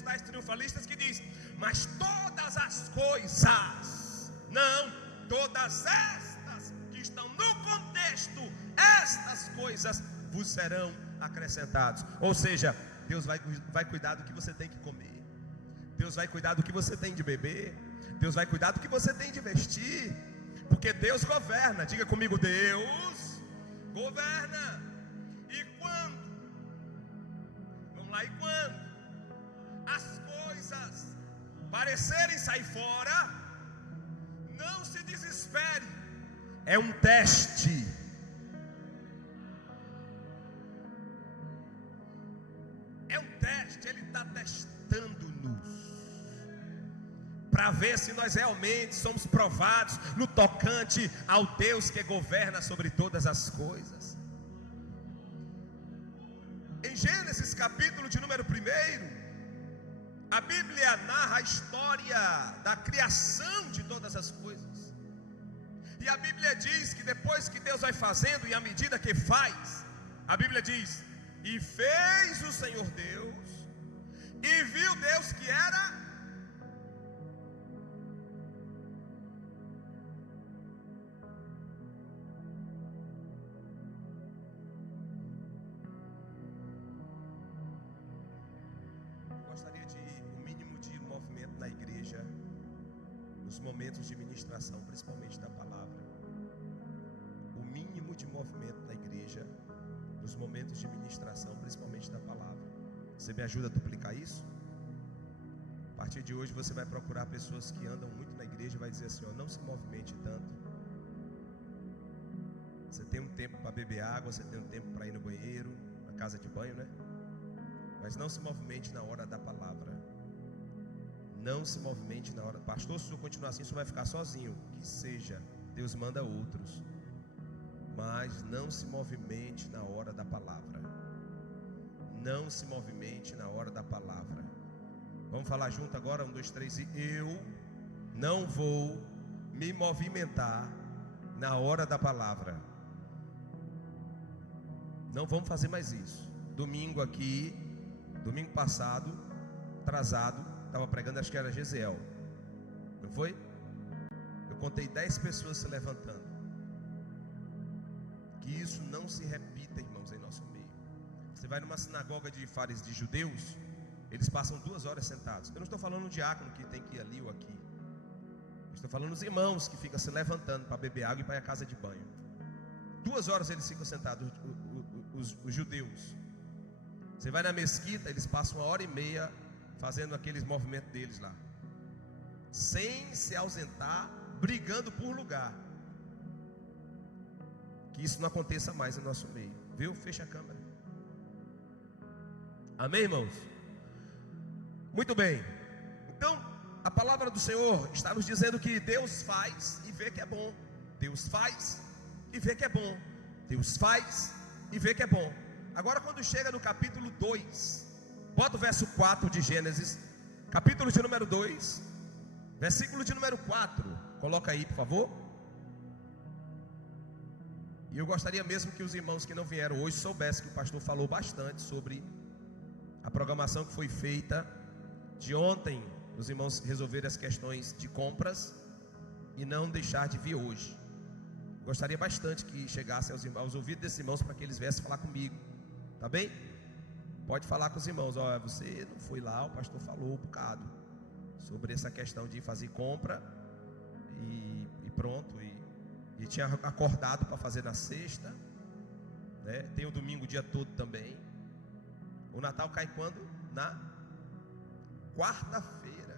pentecostais triunfalistas que diz: mas todas as coisas, não, todas estas que estão no contexto, estas coisas vos serão acrescentadas. Ou seja, Deus vai cuidar do que você tem que comer, Deus vai cuidar do que você tem de beber, Deus vai cuidar do que você tem de vestir, porque Deus governa. Diga comigo: Deus governa. E quando, vamos lá, e quando as coisas parecerem sair fora, não se desespere, é um teste. É um teste, Ele está testando-nos para ver se nós realmente somos provados no tocante ao Deus que governa sobre todas as coisas. Em Gênesis capítulo de número 1, a Bíblia narra a história da criação de todas as coisas. E a Bíblia diz que depois que Deus vai fazendo, e à medida que faz, a Bíblia diz: e fez o Senhor Deus, e viu Deus que era gostaria de o mínimo de movimento na igreja nos momentos de ministração, principalmente da palavra. O mínimo de movimento na igreja nos momentos de ministração, principalmente da palavra. Você me ajuda a duplicar isso? A partir de hoje você vai procurar pessoas que andam muito na igreja e vai dizer assim: ó, não se movimente tanto. Você tem um tempo para beber água, você tem um tempo para ir no banheiro, na casa de banho, né? Mas não se movimente na hora da palavra. Não se movimente na hora. Pastor, se o senhor continuar assim, o senhor vai ficar sozinho. Que seja, Deus manda outros. Mas não se movimente na hora da palavra. Não se movimente na hora da palavra. Vamos falar junto agora? 1, 2, 3 e eu não vou me movimentar na hora da palavra. Não vamos fazer mais isso. Domingo aqui, domingo passado, atrasado, estava pregando, acho que era Gesiel, não foi? Eu contei 10 pessoas se levantando. Que isso não se repita, irmãos, em nosso meio. Você vai numa sinagoga de fares de judeus, eles passam 2 horas sentados. Eu não estou falando um diácono que tem que ir ali ou aqui. Eu estou falando os irmãos que ficam se levantando para beber água e para ir à casa de banho. 2 horas eles ficam sentados, os judeus. Você vai na mesquita, eles passam 1h30 fazendo aqueles movimentos deles lá, sem se ausentar, brigando por lugar. Que isso não aconteça mais no nosso meio, viu? Fecha a câmera. Amém, irmãos? Muito bem. Então, a palavra do Senhor está nos dizendo que Deus faz e vê que é bom. Deus faz e vê que é bom. Deus faz e vê que é bom. Agora, quando chega no capítulo 2, bota o verso 4 de Gênesis, capítulo de número 2, versículo de número 4. Coloca aí, por favor. E eu gostaria mesmo que os irmãos que não vieram hoje soubessem que o pastor falou bastante sobre a programação que foi feita de ontem. Os irmãos resolveram as questões de compras e não deixar de vir hoje. Gostaria bastante que chegasse aos ouvidos desses irmãos para que eles viessem falar comigo. Tá bem? Pode falar com os irmãos. Olha, você não foi lá, o pastor falou um bocado sobre essa questão de fazer compra e pronto. E tinha acordado para fazer na sexta, né? Tem o domingo o dia todo também. O Natal cai quando? Na quarta-feira.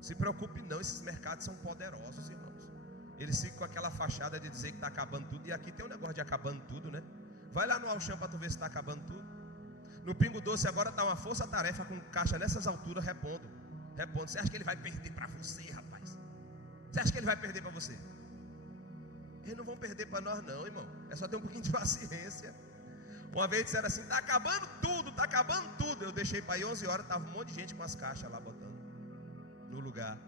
Se preocupe não, esses mercados são poderosos, irmãos. Eles ficam com aquela fachada de dizer que está acabando tudo. E aqui tem um negócio de acabando tudo, né? Vai lá no Auchan para tu ver se está acabando tudo. No Pingo Doce agora está uma força-tarefa com caixa nessas alturas repondo. Você acha que ele vai perder para você, rapaz? Você acha que ele vai perder para você? Eles não vão perder para nós não, irmão. É só ter um pouquinho de paciência. Uma vez disseram assim: está acabando tudo, está acabando tudo. Eu deixei para aí 11 horas, estava um monte de gente com as caixas lá botando no lugar.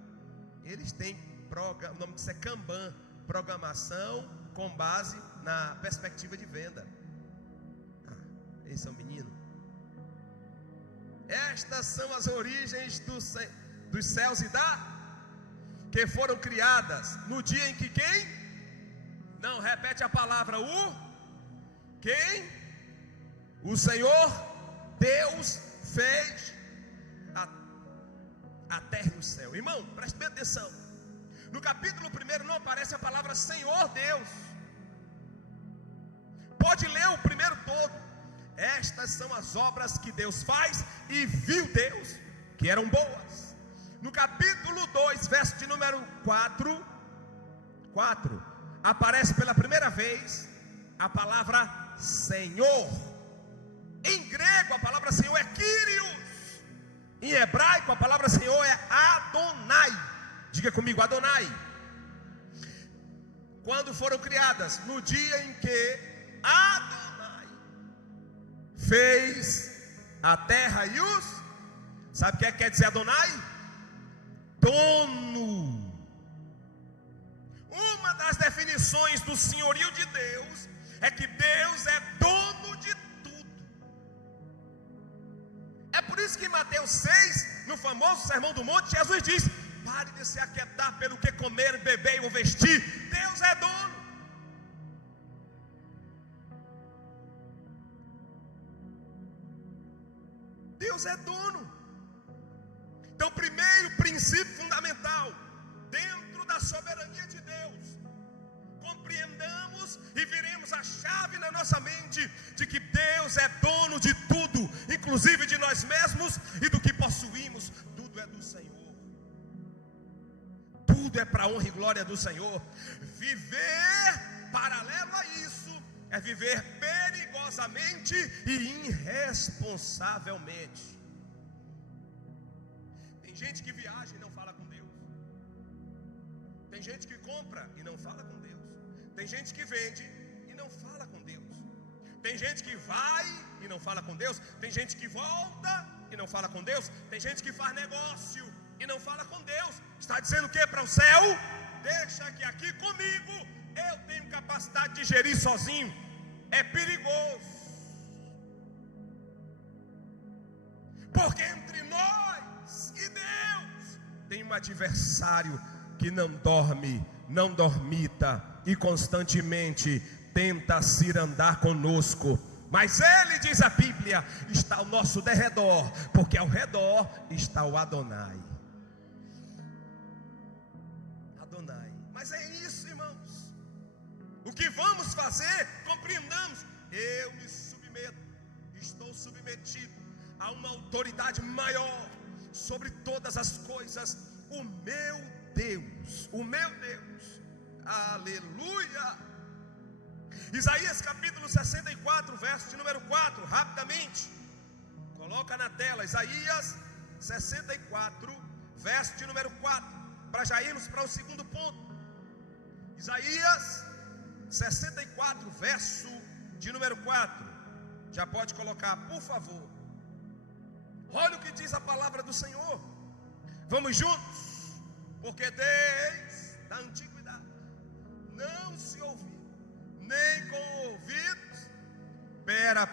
Eles têm o nome disso é Kanban, programação com base na perspectiva de venda. Eles são meninos. Estas são as origens dos céus e que foram criadas no dia em que quem? Não, repete a palavra, quem? O Senhor Deus fez a terra e o céu. Irmão, preste bem atenção. No capítulo 1 não aparece a palavra Senhor Deus. Pode ler o primeiro todo. Estas são as obras que Deus faz e viu Deus que eram boas. No capítulo 2, verso de número 4, aparece pela primeira vez a palavra Senhor. Em grego a palavra Senhor é Kyrios. Em hebraico a palavra Senhor é Adonai. Diga comigo, Adonai. Quando foram criadas? No dia em que Adonai fez a terra e os... Sabe o que quer dizer Adonai? Dono. Uma das definições do senhorio de Deus é que Deus é dono de tudo. É por isso que em Mateus 6, no famoso Sermão do Monte, Jesus diz: pare de se aquietar pelo que comer, beber ou vestir. Deus é dono. Deus é dono. Então, primeiro princípio fundamental, dentro da soberania de Deus, compreendamos e viremos a chave na nossa mente de que Deus é dono de tudo, inclusive de nós mesmos e do que possuímos. Tudo é do Senhor. Tudo é para a honra e glória do Senhor. Viver paralelo a isso é viver perigosamente e irresponsavelmente. Tem gente que viaja e não fala com Deus. Tem gente que compra e não fala com Deus. Tem gente que vende e não fala com Deus. Tem gente que vai e não fala com Deus. Tem gente que volta e não fala com Deus. Tem gente que faz negócio e não fala com Deus. Está dizendo o que para o céu? Deixa que aqui comigo eu tenho capacidade de gerir sozinho. É perigoso. Porque entre nós e Deus tem um adversário que não dorme, não dormita e constantemente tenta cirandar conosco. Mas ele, diz a Bíblia, está ao nosso derredor, porque ao redor está o Adonai. Adonai. Mas é isso, irmãos. O que vamos fazer? Compreendamos. Eu me submeto, estou submetido a uma autoridade maior sobre todas as coisas. O meu Deus, o meu Deus. Aleluia. Isaías capítulo 64, verso de número 4, rapidamente. Coloca na tela, Isaías 64, verso de número 4, para já irmos para o segundo ponto. Isaías 64, verso de número 4. Já pode colocar, por favor. Olha o que diz a palavra do Senhor. Vamos juntos. Porque desde a antiguidade não se ouviu, nem com ouvidos. Pera.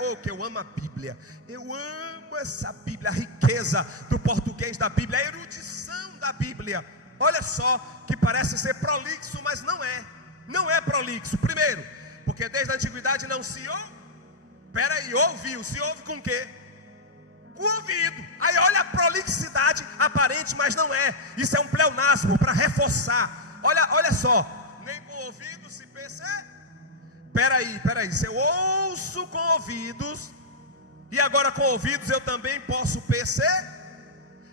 Oh, que eu amo a Bíblia. Eu amo essa Bíblia, a riqueza do português da Bíblia, a erudição da Bíblia. Olha só, que parece ser prolixo, mas não é. Não é prolixo. Primeiro, porque desde a antiguidade não se ouve. Ouviu. Se ouve com o quê? Com o ouvido. Aí olha a prolixidade aparente, mas não é. Isso é um pleonasmo para reforçar. Olha só. Nem com ouvido se percebe. Peraí. Se eu ouço com ouvidos, e agora com ouvidos eu também posso perceber.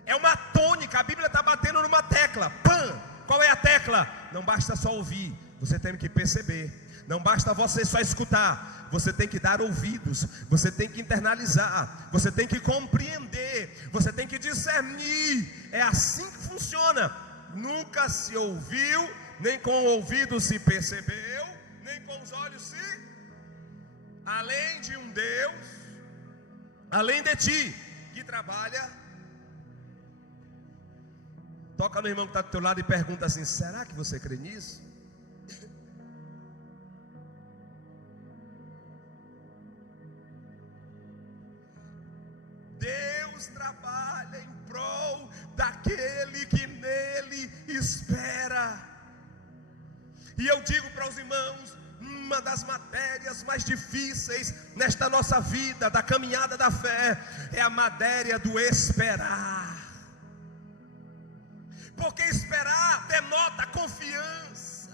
É uma tônica. A Bíblia está batendo numa tecla. Pam! Qual é a tecla? Não basta só ouvir, você tem que perceber. Não basta você só escutar, você tem que dar ouvidos, você tem que internalizar, você tem que compreender, você tem que discernir. É assim que funciona. Nunca se ouviu, nem com o ouvido se percebeu, nem com os olhos se... Além de um Deus, além de ti, que trabalha. Toca no irmão que está do teu lado e pergunta assim: será que você crê nisso? Deus Deus trabalha em prol daquele que nele espera. E eu digo para os irmãos, uma das matérias mais difíceis nesta nossa vida, da caminhada da fé, é a matéria do esperar. Porque esperar denota confiança,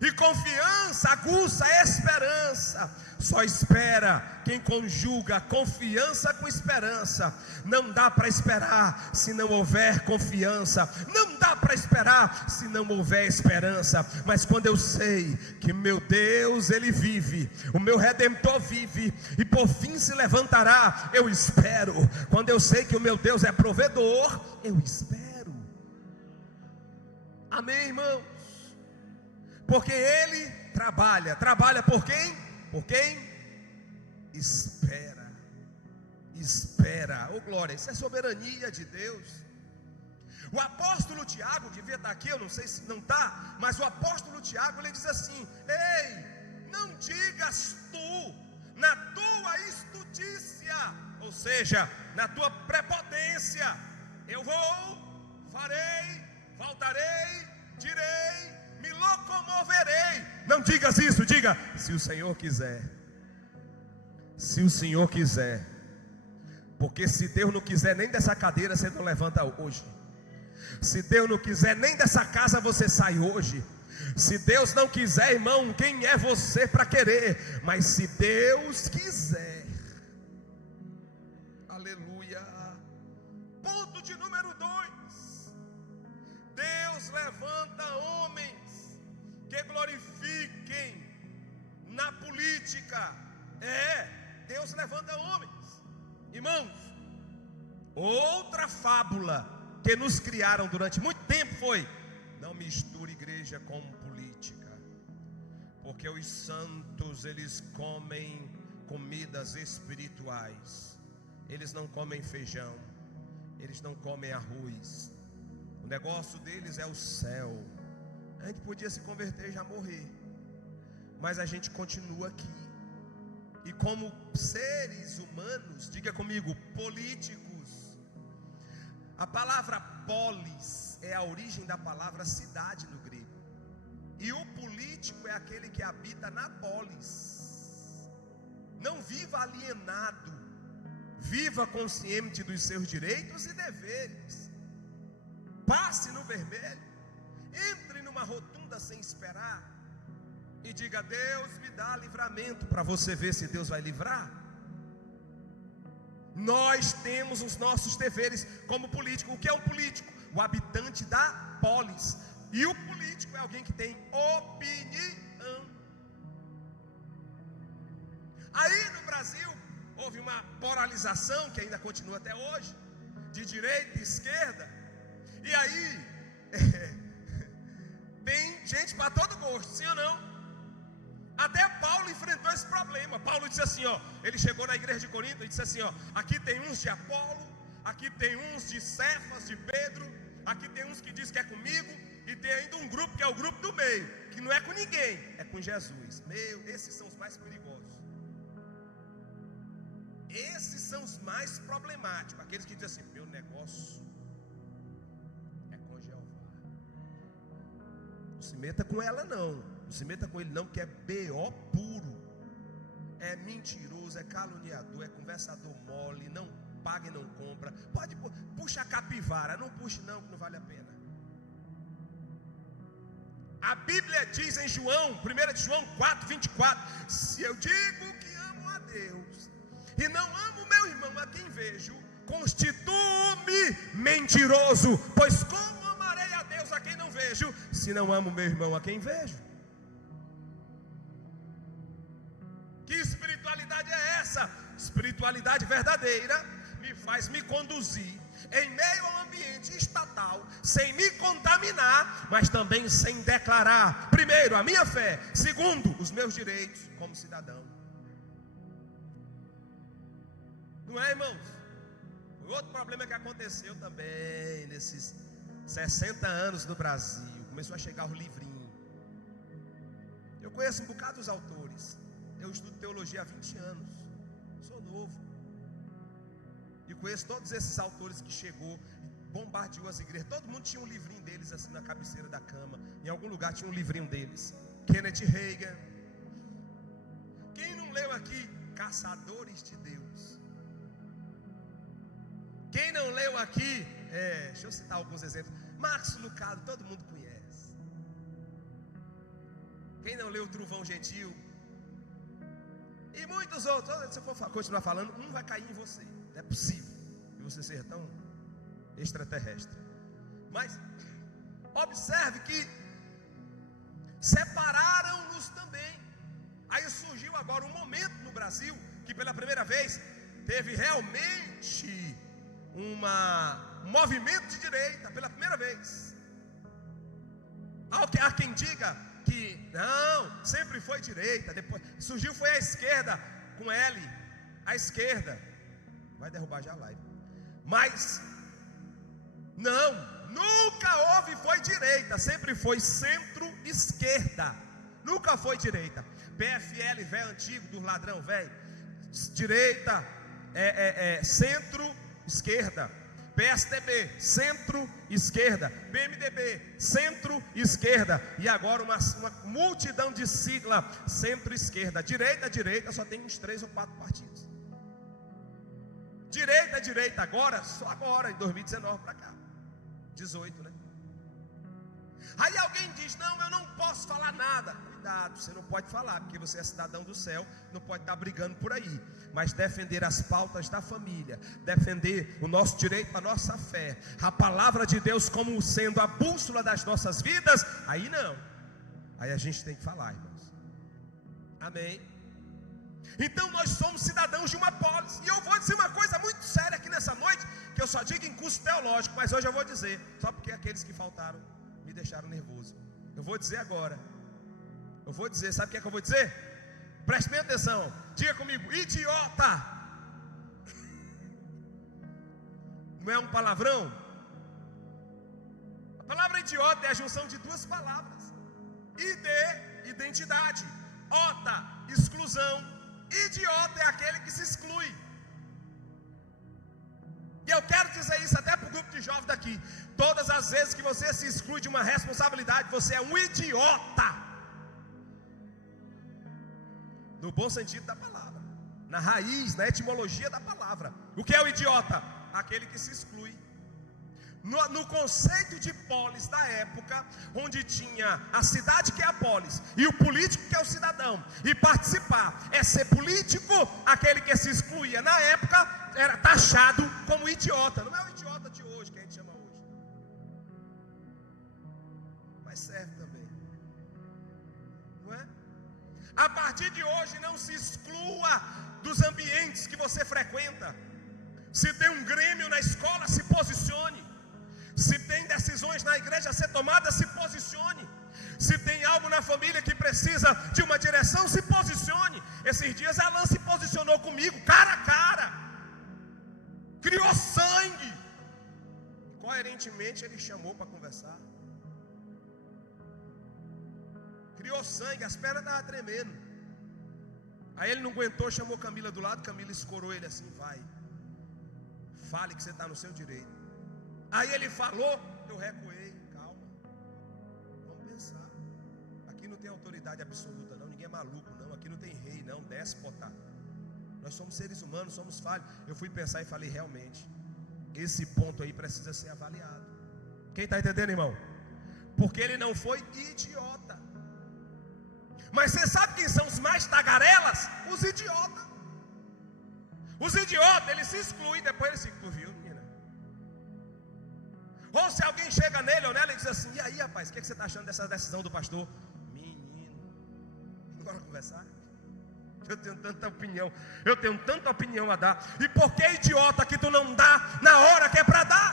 e confiança aguça a esperança. Só espera quem conjuga confiança com esperança. Não dá para esperar se não houver confiança. Não dá para esperar se não houver esperança. Mas quando eu sei que meu Deus, Ele vive, o meu Redentor vive, e por fim se levantará, eu espero. Quando eu sei que o meu Deus é provedor, eu espero. Amém, irmãos? Porque Ele trabalha. Trabalha por quem? Por quem? Espera. Espera. Oh glória, isso é soberania de Deus. O apóstolo Tiago, devia estar aqui, eu não sei se não está, mas o apóstolo Tiago, ele diz assim: ei, não digas tu, na tua estutícia, ou seja, na tua prepotência, eu vou, farei, voltarei, direi, me locomoverei. Não digas isso, diga: se o Senhor quiser. Se o Senhor quiser. Porque se Deus não quiser nem dessa cadeira, você não levanta hoje. Se Deus não quiser nem dessa casa, você sai hoje. Se Deus não quiser, irmão, quem é você para querer? Mas se Deus quiser. Aleluia. Ponto de número 2. Deus levanta homens que glorifiquem na política. Deus levanta homens. Irmãos, outra fábula que nos criaram durante muito tempo foi: não misture igreja com política, porque os santos, eles comem comidas espirituais, eles não comem feijão, eles não comem arroz, o negócio deles é o céu. A gente podia se converter e já morrer, mas a gente continua aqui. E como seres humanos, diga comigo, políticos. A palavra polis é a origem da palavra cidade no grego. E o político é aquele que habita na polis. Não viva alienado, viva consciente dos seus direitos e deveres. Passe no vermelho, entre numa rotunda sem esperar e diga: Deus me dá livramento, para você ver se Deus vai livrar. Nós temos os nossos deveres como político. O que é um político? O habitante da polis. E o político é alguém que tem opinião. Aí no Brasil houve uma polarização que ainda continua até hoje, de direita e esquerda. E aí tem gente para todo gosto, sim ou não? Até Paulo enfrentou esse problema. Paulo disse assim, ele chegou na igreja de Corinto e disse assim, aqui tem uns de Apolo, aqui tem uns de Cefas, de Pedro, aqui tem uns que diz que é comigo, e tem ainda um grupo que é o grupo do meio, que não é com ninguém, é com Jesus. Esses são os mais perigosos. Esses são os mais problemáticos, aqueles que dizem assim: meu negócio é com Jeová. Não se meta com ela não, não se meta com ele não, que é B.O. puro. É mentiroso, é caluniador, é conversador mole, não paga e não compra. Pode, puxa a capivara, não puxe não, que não vale a pena. A Bíblia diz em João, 1 de João 4:24: se eu digo que amo a Deus e não amo meu irmão a quem vejo, constituo-me mentiroso. Pois como amarei a Deus a quem não vejo, se não amo meu irmão a quem vejo? Que espiritualidade é essa? Espiritualidade verdadeira me faz me conduzir em meio ao ambiente estatal, sem me contaminar, mas também sem declarar, primeiro, a minha fé, segundo, os meus direitos como cidadão. Não é, irmãos? Outro problema que aconteceu também nesses 60 anos no Brasil, começou a chegar os livrinhos. Eu conheço um bocado dos autores. Eu estudo teologia há 20 anos, sou novo. E conheço todos esses autores que chegou, bombardeou as igrejas. Todo mundo tinha um livrinho deles assim na cabeceira da cama. Em algum lugar tinha um livrinho deles. Kenneth Hagin. Quem não leu aqui? Caçadores de Deus. Quem não leu aqui? Deixa eu citar alguns exemplos. Marcos Lucado, todo mundo conhece. Quem não leu o Trovão Gentil? E muitos outros. Se eu for continuar falando, um vai cair em você. Não é possível que você seja tão extraterrestre. Mas observe que separaram-nos também. Aí surgiu agora um momento no Brasil que pela primeira vez teve realmente um movimento de direita, pela primeira vez. Há quem diga que não, sempre foi direita, depois surgiu foi a esquerda com L, a esquerda vai derrubar já a live. Mas não, nunca houve foi direita, sempre foi centro-esquerda, nunca foi direita. PFL, velho antigo, do ladrão velho, direita, centro-esquerda. PSDB, centro-esquerda. PMDB, centro-esquerda. E agora uma multidão de sigla centro-esquerda. Direita, só tem uns 3 ou 4 partidos. Direita, agora, só agora, em 2019 para cá. 18, né? Aí alguém diz, não, eu não posso falar nada. Cuidado, você não pode falar, porque você é cidadão do céu, não pode estar brigando por aí. Mas defender as pautas da família, defender o nosso direito, a nossa fé, a palavra de Deus como sendo a bússola das nossas vidas, aí não. Aí a gente tem que falar, irmãos. Amém? Então nós somos cidadãos de uma polis. E eu vou dizer uma coisa muito séria aqui nessa noite, que eu só digo em curso teológico, mas hoje eu vou dizer, só porque aqueles que faltaram me deixaram nervoso. Eu vou dizer agora. Eu vou dizer, sabe o que é que eu vou dizer? Preste bem atenção, diga comigo, idiota. Não é um palavrão? A palavra idiota é a junção de 2 palavras. ID, identidade. Ota, exclusão. Idiota é aquele que se exclui. E eu quero dizer isso até para o grupo de jovens daqui. Todas as vezes que você se exclui de uma responsabilidade, você é um idiota. No bom sentido da palavra, na raiz, na etimologia da palavra. O que é o idiota? Aquele que se exclui. No conceito de polis da época, onde tinha a cidade que é a polis e o político que é o cidadão, e participar é ser político, aquele que se excluía na época era taxado como idiota. Não é o idiota de hoje que a gente chama hoje, mas serve também, não é? A partir de hoje não se exclua dos ambientes que você frequenta. Se tem um grêmio na escola, se posicione. Se tem decisões na igreja a ser tomadas, se posicione. Se tem algo na família que precisa de uma direção, se posicione. Esses dias Alan se posicionou comigo, cara a cara. Criou sangue. Coerentemente ele chamou para conversar. Criou sangue, as pernas estavam tremendo. Aí ele não aguentou, chamou Camila do lado. Camila escorou ele assim, vai, fale que você está no seu direito. Aí ele falou, eu recuei, calma, vamos pensar. Aqui não tem autoridade absoluta não, ninguém é maluco não, aqui não tem rei não, déspota. Nós somos seres humanos, somos falhos. Eu fui pensar e falei, realmente, esse ponto aí precisa ser avaliado. Quem está entendendo, irmão? Porque ele não foi idiota. Mas você sabe quem são os mais tagarelas? Os idiotas. Os idiotas, eles se excluem, depois eles se excluem, menina. Ou se alguém chega nele ou nela e diz assim, e aí rapaz, o que você está achando dessa decisão do pastor? Menino, bora conversar? Eu tenho tanta opinião a dar. E por que idiota que tu não dá na hora que é para dar?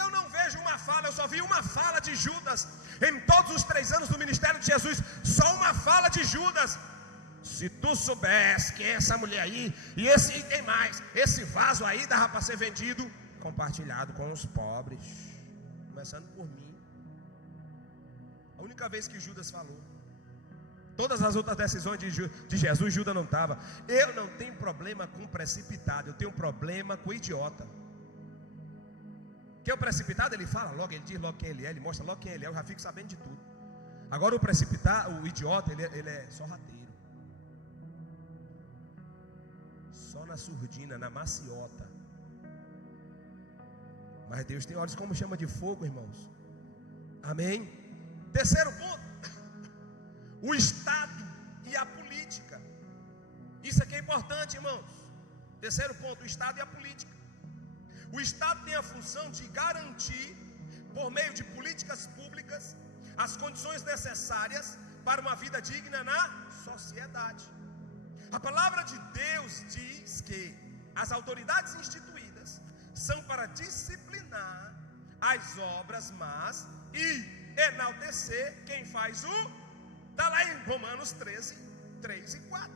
Eu não vejo uma fala, eu só vi uma fala de Judas em todos os 3 anos do ministério de Jesus. Só uma fala de Judas. Se tu soubesse que essa mulher aí, e esse item mais, esse vaso aí dava para ser vendido, compartilhado com os pobres, começando por mim. A única vez que Judas falou. Todas as outras decisões de Jesus, Judas não estava. Eu não tenho problema com o precipitado, eu tenho problema com o idiota. Que o precipitado, ele fala logo, ele diz logo quem ele mostra logo quem ele é, eu já fico sabendo de tudo. Agora o precipitado, o idiota, ele é só rateiro, só na surdina, na maciota. Mas Deus tem olhos como chama de fogo, irmãos. Amém? Terceiro ponto, o Estado e a política. Isso aqui é importante, irmãos. Terceiro ponto, o Estado e a política. O Estado tem a função de garantir, por meio de políticas públicas, as condições necessárias para uma vida digna na sociedade. A palavra de Deus diz que as autoridades instituídas são para disciplinar as obras más e enaltecer quem faz o... Está lá em Romanos 13, 3 e 4.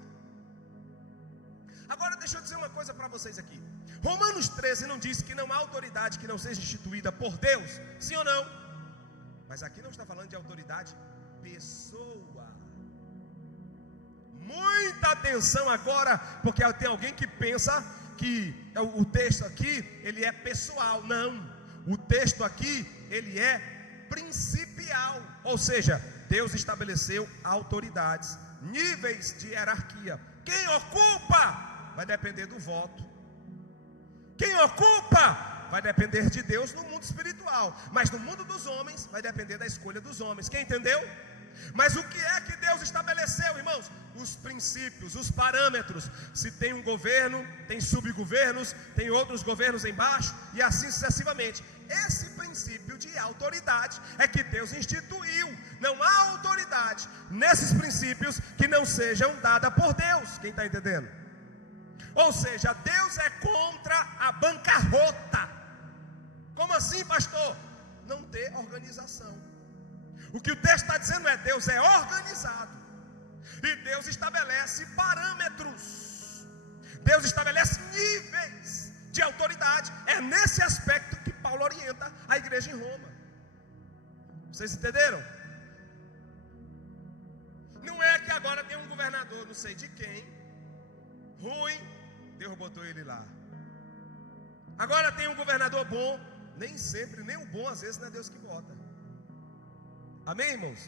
Agora deixa eu dizer uma coisa para vocês aqui. Romanos 13 não diz que não há autoridade que não seja instituída por Deus, sim ou não? Mas aqui não está falando de autoridade pessoa. Muita atenção agora, porque tem alguém que pensa que o texto aqui, ele é pessoal. Não, o texto aqui, ele é principial. Ou seja, Deus estabeleceu autoridades, níveis de hierarquia. Quem ocupa vai depender do voto. Quem ocupa vai depender de Deus no mundo espiritual, mas no mundo dos homens vai depender da escolha dos homens. Quem entendeu? Mas o que é que Deus estabeleceu, irmãos? Os princípios, os parâmetros. Se tem um governo, tem subgovernos, tem outros governos embaixo, e assim sucessivamente. Esse princípio de autoridade é que Deus instituiu. Não há autoridade nesses princípios que não sejam dadas por Deus. Quem está entendendo? Ou seja, Deus é contra a bancarrota. Como assim, pastor? Não ter organização. O que o texto está dizendo é: Deus é organizado, e Deus estabelece parâmetros, Deus estabelece níveis de autoridade. É nesse aspecto que Paulo orienta a igreja em Roma. Vocês entenderam? Não é que agora tem um governador, não sei de quem, ruim, Deus botou ele lá. Agora tem um governador bom. Nem sempre, nem o bom às vezes não é Deus que bota. Amém, irmãos?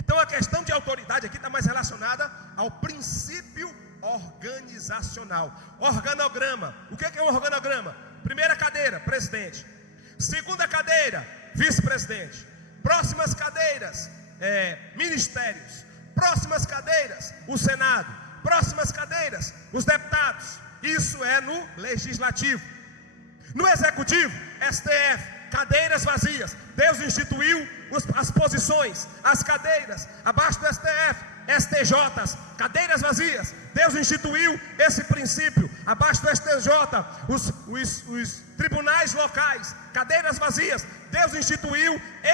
Então a questão de autoridade aqui está mais relacionada ao princípio organizacional. Organograma. O que é um organograma? Primeira cadeira, presidente. Segunda cadeira, vice-presidente. Próximas cadeiras, ministérios. Próximas cadeiras, o Senado. Próximas cadeiras, os deputados. Isso é no legislativo. No executivo, STF, cadeiras vazias. Deus instituiu as posições, as cadeiras abaixo do STF, STJs, cadeiras vazias. Deus instituiu esse princípio abaixo do STJ, os tribunais locais, cadeiras vazias. Deus instituiu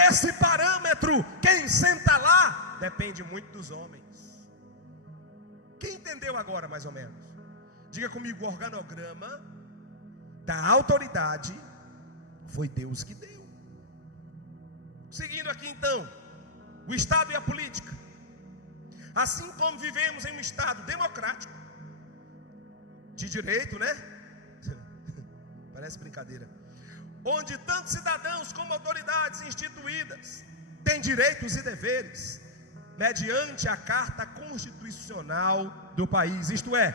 esse parâmetro. Quem senta lá depende muito dos homens. Quem entendeu agora mais ou menos? Diga comigo: o organograma da autoridade foi Deus que deu. Seguindo aqui então, o Estado e a política. Assim como vivemos em um Estado democrático, de direito, né? Parece brincadeira. Onde tanto cidadãos como autoridades instituídas têm direitos e deveres, mediante a Carta Constitucional do país. Isto é,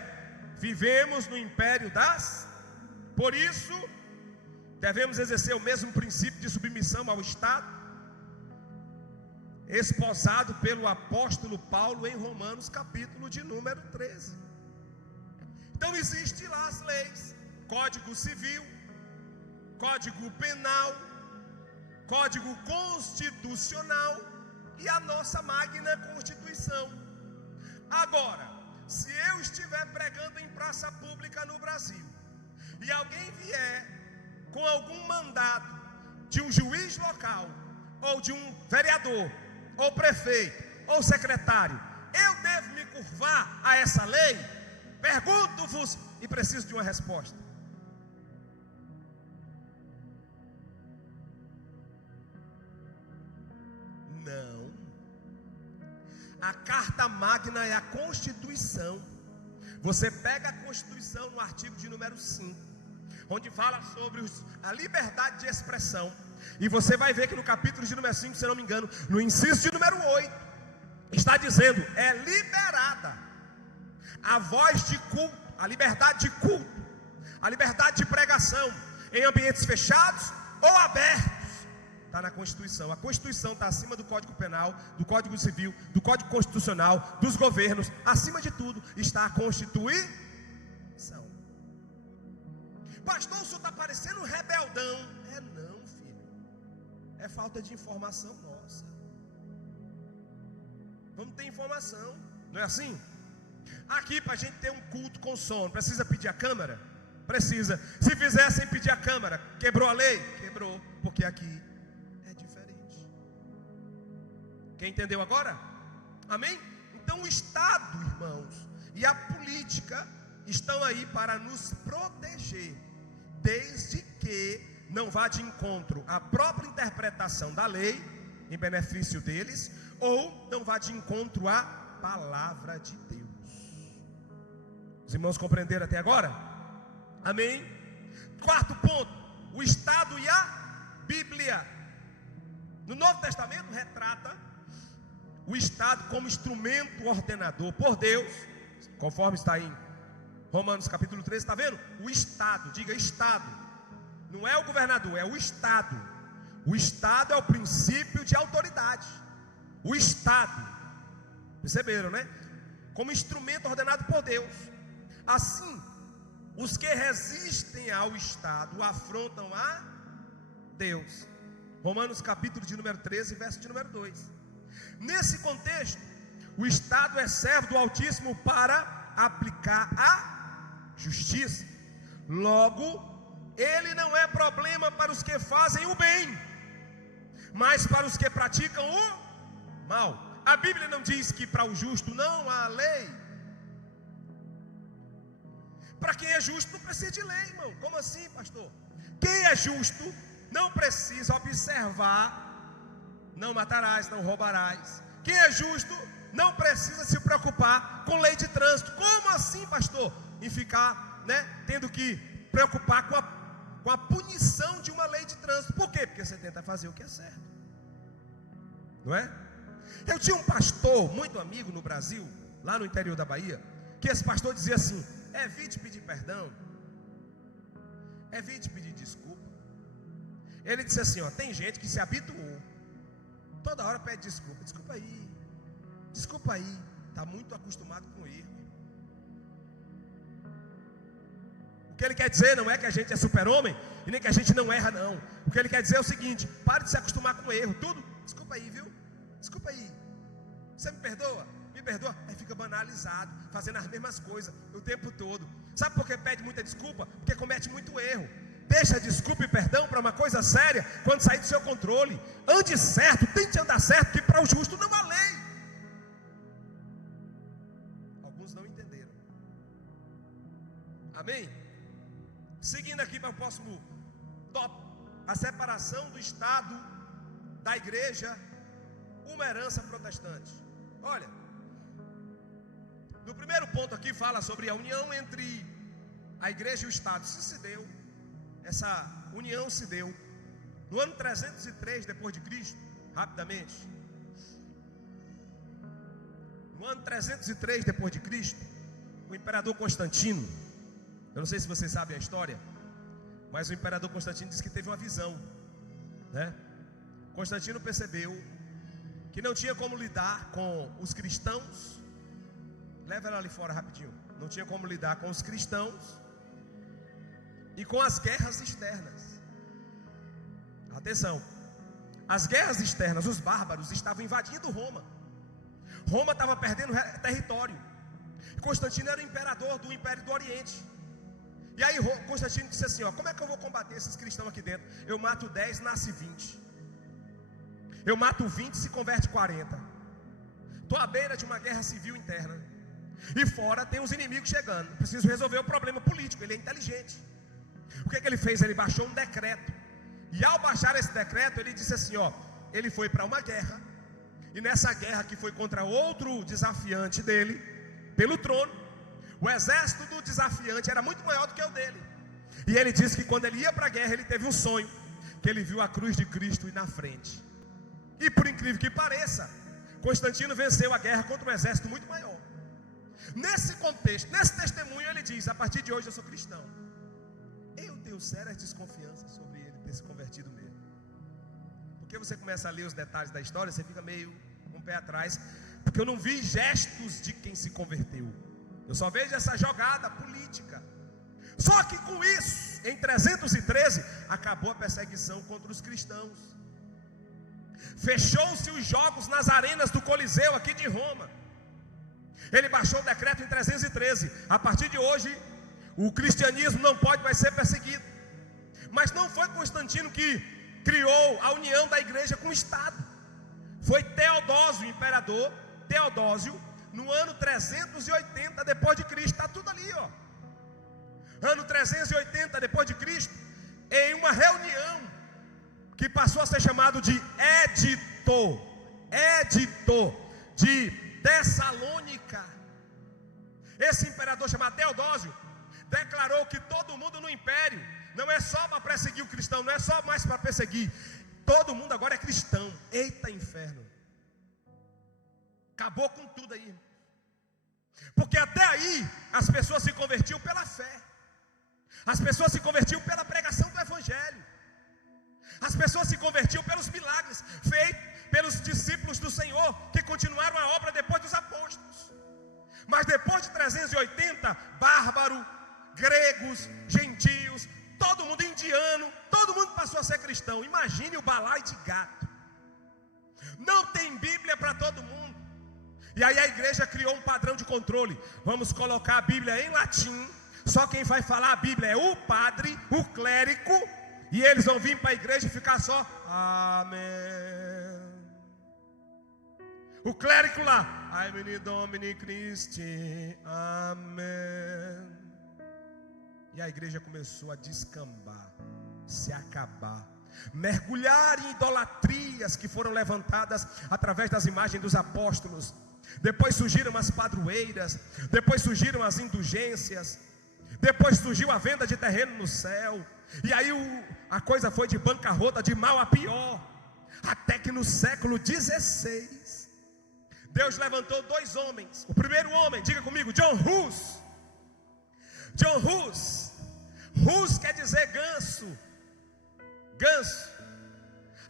vivemos no império das... Por isso, devemos exercer o mesmo princípio de submissão ao Estado, esposado pelo apóstolo Paulo em Romanos capítulo de número 13. Então existe lá as leis, Código Civil, Código Penal, Código Constitucional e a nossa magna Constituição. Agora, se eu estiver pregando em praça pública no Brasil e alguém vier com algum mandato de um juiz local, ou de um vereador, ou prefeito, ou secretário, eu devo me curvar a essa lei? Pergunto-vos e preciso de uma resposta. Não. A carta magna é a Constituição. Você pega a Constituição no artigo de número 5, onde fala sobre a liberdade de expressão. E você vai ver que no capítulo de número 5, se eu não me engano, no inciso de número 8, está dizendo: é liberada a voz de culto, a liberdade de culto, a liberdade de pregação, em ambientes fechados ou abertos. Está na Constituição. A Constituição está acima do Código Penal, do Código Civil, do Código Constitucional, dos governos. Acima de tudo está a Constituição. Pastor, o senhor está parecendo um rebeldão. É não, filho. É falta de informação nossa. Vamos ter informação. Não é assim? Aqui, para a gente ter um culto com som, precisa pedir a câmara? Precisa. Se fizer sem pedir a câmara, quebrou a lei? Quebrou, porque aqui é diferente. Quem entendeu agora? Amém? Então o Estado, irmãos, e a política estão aí para nos proteger, desde que não vá de encontro à própria interpretação da lei, em benefício deles, ou não vá de encontro à palavra de Deus. Os irmãos compreenderam até agora? Amém? Quarto ponto: o Estado e a Bíblia. No Novo Testamento retrata o Estado como instrumento ordenador por Deus, conforme está em Romanos capítulo 13, está vendo? O Estado, diga Estado. Não é o governador, é o Estado. O Estado é o princípio de autoridade. O Estado, perceberam, né? Como instrumento ordenado por Deus. Assim, os que resistem ao Estado afrontam a Deus. Romanos capítulo de número 13, verso de número 2. Nesse contexto, o Estado é servo do Altíssimo para aplicar a justiça. Logo, ele não é problema para os que fazem o bem, mas para os que praticam o mal. A Bíblia não diz que para o justo não há lei. Para quem é justo não precisa de lei, irmão. Como assim, pastor? Quem é justo não precisa observar: não matarás, não roubarás. Quem é justo não precisa se preocupar com lei de trânsito. Como assim, pastor? Em ficar, tendo que preocupar com a punição de uma lei de trânsito. Por quê? Porque você tenta fazer o que é certo, não é? Eu tinha um pastor muito amigo no Brasil, lá no interior da Bahia, que esse pastor dizia assim: evite pedir perdão, evite pedir desculpa. Ele disse assim: tem gente que se habituou, toda hora pede desculpa. Desculpa aí, está muito acostumado com erro. O que ele quer dizer não é que a gente é super-homem e nem que a gente não erra, não. O que ele quer dizer é o seguinte: pare de se acostumar com erro. Tudo, desculpa aí, viu? Desculpa aí. Você me perdoa? Me perdoa? Aí fica banalizado, fazendo as mesmas coisas o tempo todo. Sabe por que pede muita desculpa? Porque comete muito erro. Deixa desculpa e perdão para uma coisa séria quando sair do seu controle. Ande certo, tente andar certo, que para o justo não há lei. Alguns não entenderam. Amém? Seguindo aqui para o próximo tópico: a separação do Estado da igreja, uma herança protestante. Olha, no primeiro ponto aqui fala sobre a união entre a igreja e o Estado. Essa união se deu no ano 303 depois de Cristo. Rapidamente, no ano 303 depois de Cristo, o imperador Constantino, eu não sei se vocês sabem a história, mas o imperador Constantino disse que teve uma visão, Constantino percebeu que não tinha como lidar com os cristãos. Leva ela ali fora rapidinho. Não tinha como lidar com os cristãos e com as guerras externas. Atenção, as guerras externas, os bárbaros estavam invadindo Roma. Roma estava perdendo território. Constantino era o imperador do Império do Oriente. E aí Constantino disse assim: como é que eu vou combater esses cristãos aqui dentro? Eu mato 10, nasce 20. Eu mato 20, se converte 40. Estou à beira de uma guerra civil interna. E fora tem os inimigos chegando. Preciso resolver o problema político. Ele é inteligente. O que ele fez? Ele baixou um decreto. E ao baixar esse decreto, ele disse assim: ele foi para uma guerra. E nessa guerra que foi contra outro desafiante dele, pelo trono, o exército do desafiante era muito maior do que o dele. E ele disse que quando ele ia para a guerra, ele teve um sonho, que ele viu a cruz de Cristo ir na frente. E por incrível que pareça, Constantino venceu a guerra contra um exército muito maior. Nesse contexto, nesse testemunho, ele diz: a partir de hoje eu sou cristão. Eu tenho sérias desconfianças sobre ele ter se convertido mesmo. Porque você começa a ler os detalhes da história, você fica meio com o pé atrás, porque eu não vi gestos de quem se converteu. Eu só vejo essa jogada política. Só que com isso, em 313, acabou a perseguição contra os cristãos. Fechou-se os jogos nas arenas do Coliseu aqui de Roma. Ele baixou o decreto em 313. A partir de hoje, o cristianismo não pode mais ser perseguido. Mas não foi Constantino que criou a união da igreja com o Estado. Foi Teodósio, o imperador Teodósio, no ano 380 depois de Cristo. Está tudo ali, ó. Ano 380 depois de Cristo, em uma reunião que passou a ser chamado de Edito de Tessalônica. Esse imperador chamado Teodósio declarou que todo mundo no império não é só para perseguir o cristão, não é só mais para perseguir, todo mundo agora é cristão. Eita inferno, acabou com tudo aí, porque até aí as pessoas se convertiam pela fé, as pessoas se convertiam pela pregação do evangelho, as pessoas se convertiam pelos milagres feitos pelos discípulos do Senhor, que continuaram a obra depois dos apóstolos. Mas depois de 380, bárbaro, gregos, gentios, todo mundo indiano, todo mundo passou a ser cristão. Imagine o balaio de gato. Não tem Bíblia para todo mundo. E aí a igreja criou um padrão de controle. Vamos colocar a Bíblia em latim. Só quem vai falar a Bíblia é o padre, o clérigo. E eles vão vir para a igreja e ficar só amém. O clérigo lá, ai meni domini Christi, amém. E a igreja começou a descambar, se acabar, mergulhar em idolatrias que foram levantadas através das imagens dos apóstolos. Depois surgiram as padroeiras, depois surgiram as indulgências, depois surgiu a venda de terreno no céu. E aí a coisa foi de bancarrota, de mal a pior, até que no século 16 Deus levantou dois homens. O primeiro homem, diga comigo, John Hus. John Hus. Hus quer dizer ganso. Ganso.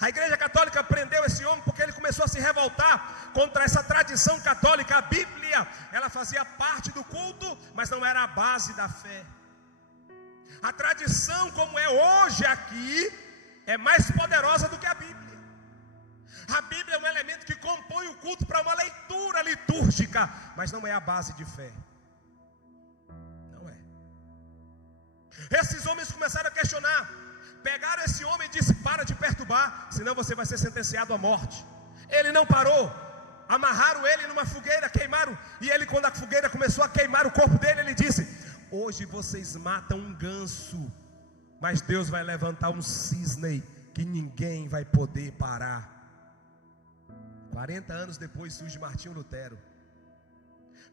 A igreja católica prendeu esse homem porque ele começou a se revoltar contra essa tradição católica. A Bíblia, ela fazia parte do culto, mas não era a base da fé. A tradição como é hoje aqui é mais poderosa do que a Bíblia. A Bíblia é um elemento que compõe o culto para uma leitura litúrgica, mas não é a base de fé. Não é. Esses homens começaram a questionar. Pegaram esse homem e disse: para de perturbar, senão você vai ser sentenciado à morte. Ele não parou. Amarraram ele numa fogueira, queimaram. E ele, quando a fogueira começou a queimar o corpo dele, ele disse: hoje vocês matam um ganso, mas Deus vai levantar um cisne que ninguém vai poder parar. 40 anos depois surge Martinho Lutero.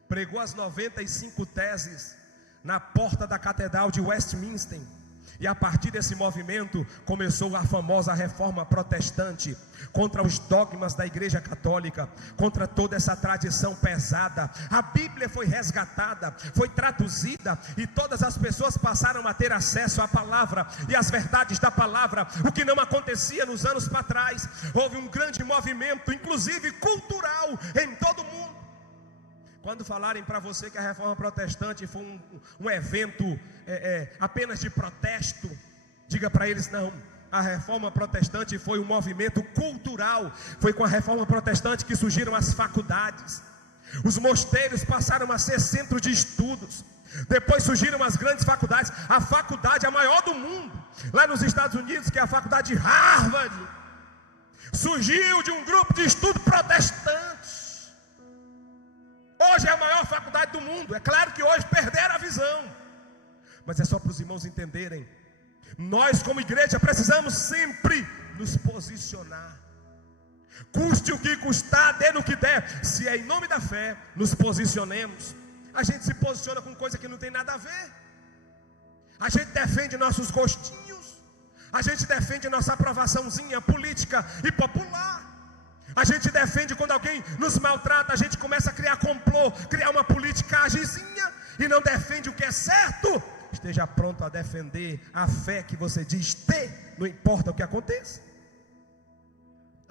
Pregou as 95 teses na porta da catedral de Westminster. E a partir desse movimento começou a famosa reforma protestante, contra os dogmas da igreja católica, contra toda essa tradição pesada. A Bíblia foi resgatada, foi traduzida, e todas as pessoas passaram a ter acesso à palavra e às verdades da palavra, o que não acontecia nos anos para trás. Houve um grande movimento, inclusive cultural, em todo o mundo. Quando falarem para você que a reforma protestante foi um evento apenas de protesto, diga para eles: não, a reforma protestante foi um movimento cultural. Foi com a reforma protestante que surgiram as faculdades. Os mosteiros passaram a ser centro de estudos. Depois surgiram as grandes faculdades. A faculdade a maior do mundo, lá nos Estados Unidos, que é a faculdade de Harvard, surgiu de um grupo de estudo protestante. Hoje é a maior faculdade do mundo. É claro que hoje perderam a visão, mas é só para os irmãos entenderem. Nós como igreja precisamos sempre nos posicionar. Custe o que custar, dê no que der. Se é em nome da fé, nos posicionemos. A gente se posiciona com coisa que não tem nada a ver. A gente defende nossos gostinhos. A gente defende nossa aprovaçãozinha política e popular. A gente defende quando alguém nos maltrata. A gente começa a criar complô, criar uma politicagemzinha e não defende o que é certo. Esteja pronto a defender a fé que você diz ter, não importa o que aconteça.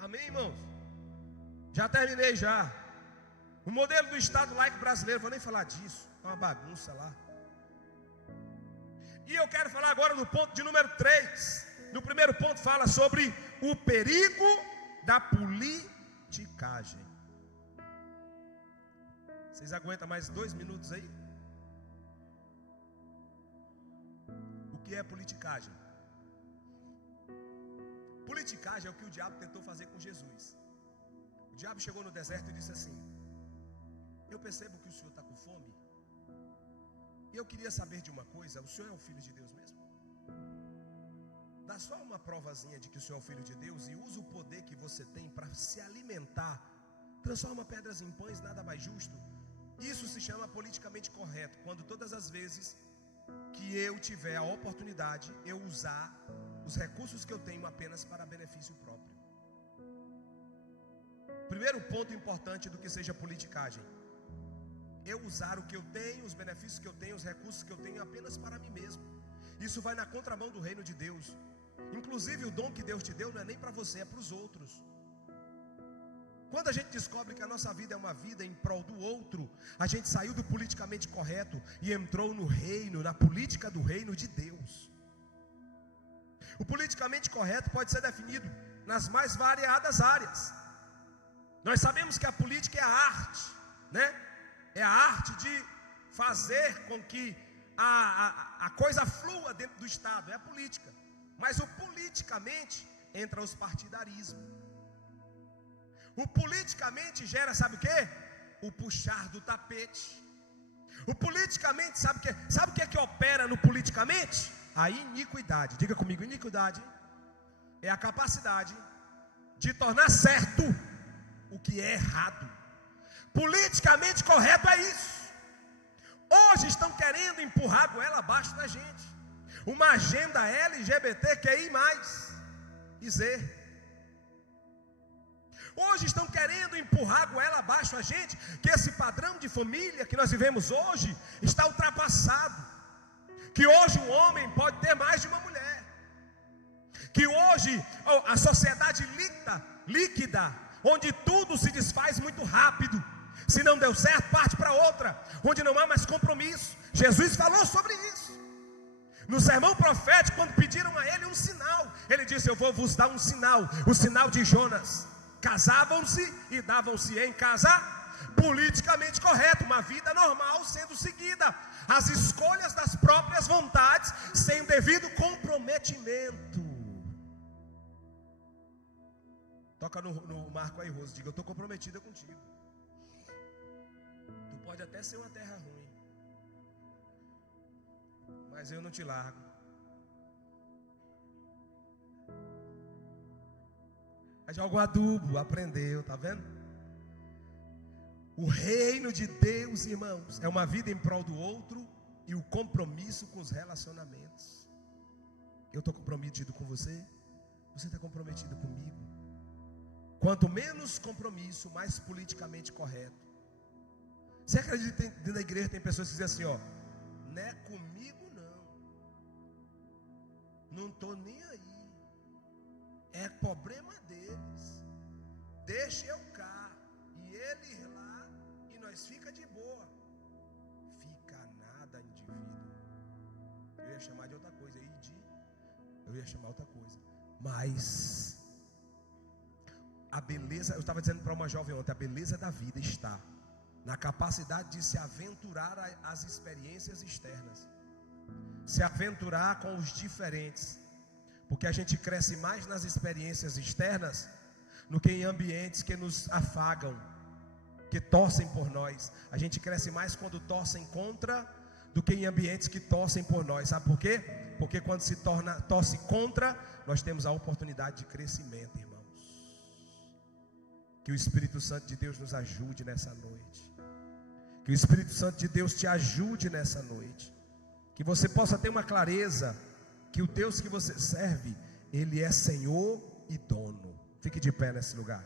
Amém, irmãos? Já terminei já. O modelo do Estado laico brasileiro, vou nem falar disso, é uma bagunça lá. E eu quero falar agora no ponto de número 3. No primeiro ponto fala sobre o perigo da politicagem. Vocês aguentam mais 2 minutos aí? O que é politicagem? Politicagem é o que o diabo tentou fazer com Jesus. O diabo chegou no deserto e disse assim: eu percebo que o senhor está com fome. E eu queria saber de uma coisa: o senhor é o filho de Deus mesmo? Dá só uma provazinha de que o senhor é o filho de Deus e usa o poder que você tem para se alimentar. Transforma pedras em pães, nada mais justo. Isso se chama politicamente correto. Quando todas as vezes que eu tiver a oportunidade, eu usar os recursos que eu tenho apenas para benefício próprio. Primeiro ponto importante do que seja politicagem: eu usar o que eu tenho, os benefícios que eu tenho, os recursos que eu tenho apenas para mim mesmo. Isso vai na contramão do reino de Deus. Inclusive o dom que Deus te deu não é nem para você, é para os outros. Quando a gente descobre que a nossa vida é uma vida em prol do outro, a gente saiu do politicamente correto e entrou no reino, na política do reino de Deus. O politicamente correto pode ser definido nas mais variadas áreas. Nós sabemos que a política é a arte, né? É a arte de fazer com que a coisa flua dentro do Estado, é a política. Mas o politicamente entra os partidarismos. O politicamente gera, sabe o que? O puxar do tapete. O politicamente, sabe o que é que opera no politicamente? A iniquidade. Diga comigo, iniquidade é a capacidade de tornar certo o que é errado. Politicamente correto é isso. Hoje estão querendo empurrar a goela abaixo da gente. Uma agenda LGBTQI+, e Z. Hoje estão querendo empurrar a goela abaixo a gente, que esse padrão de família que nós vivemos hoje está ultrapassado. Que hoje um homem pode ter mais de uma mulher. Que hoje a sociedade líquida, onde tudo se desfaz muito rápido. Se não deu certo, parte para outra, onde não há mais compromisso. Jesus falou sobre isso. No sermão profético, quando pediram a ele um sinal, ele disse: eu vou vos dar um sinal, o sinal de Jonas. Casavam-se e davam-se em casar, politicamente correto, uma vida normal sendo seguida, as escolhas das próprias vontades, sem o devido comprometimento. Toca no marco aí, Rose, diga: eu estou comprometida contigo. Tu pode até ser uma terra ruim, mas eu não te largo. Aí joga o adubo, aprendeu, tá vendo? O reino de Deus, irmãos, é uma vida em prol do outro e o compromisso com os relacionamentos. Eu estou comprometido com você, você está comprometido comigo. Quanto menos compromisso, mais politicamente correto. Você acredita que dentro da igreja tem pessoas que dizem assim, ó: não é comigo não estou nem aí, é problema deles, deixa eu cá, e eles lá, e nós fica de boa. Fica nada, indivíduo. Eu ia chamar de outra coisa, eu ia chamar outra coisa. Mas a beleza, eu estava dizendo para uma jovem ontem, a beleza da vida está na capacidade de se aventurar às experiências externas, se aventurar com os diferentes, porque a gente cresce mais nas experiências externas do que em ambientes que nos afagam, que torcem por nós. A gente cresce mais quando torcem contra do que em ambientes que torcem por nós. Sabe por quê? Porque quando se torce contra, nós temos a oportunidade de crescimento, irmãos. Que o Espírito Santo de Deus nos ajude nessa noite. Que o Espírito Santo de Deus te ajude nessa noite. Que você possa ter uma clareza que o Deus que você serve, Ele é Senhor e dono. Fique de pé nesse lugar.